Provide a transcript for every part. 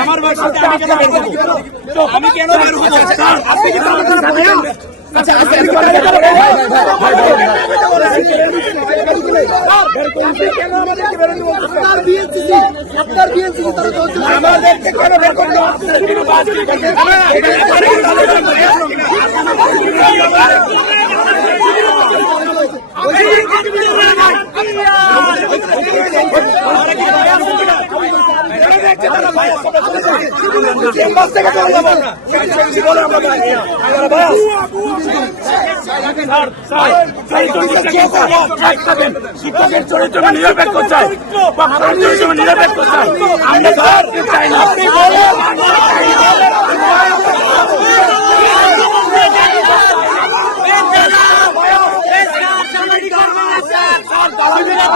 আমার বাসাতে আমি কেন বের করবো? আমি কেন বের করবো? আপনি কি শিক্ষকের চরিত্র নিরপেক্ষ চাই, নিরপেক্ষ চাই, আমরা চাই না।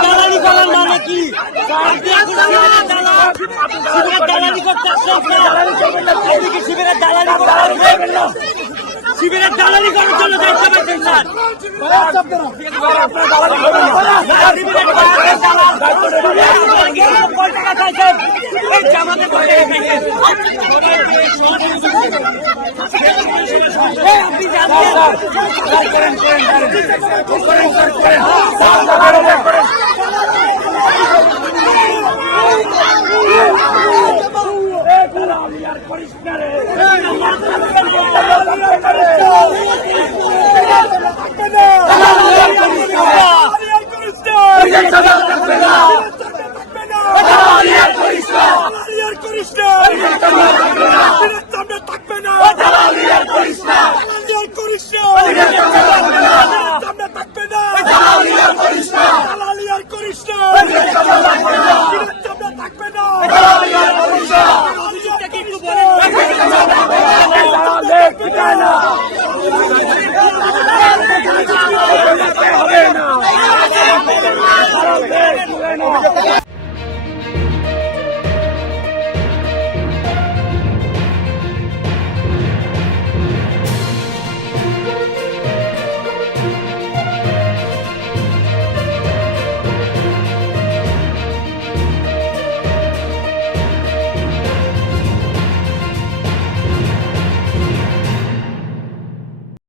দালালি করার মানে কি? শিবিরের দালালি শিবিরের দালালি করার জন্য দায়িত্ব পেয়েছেন স্যার। আপনি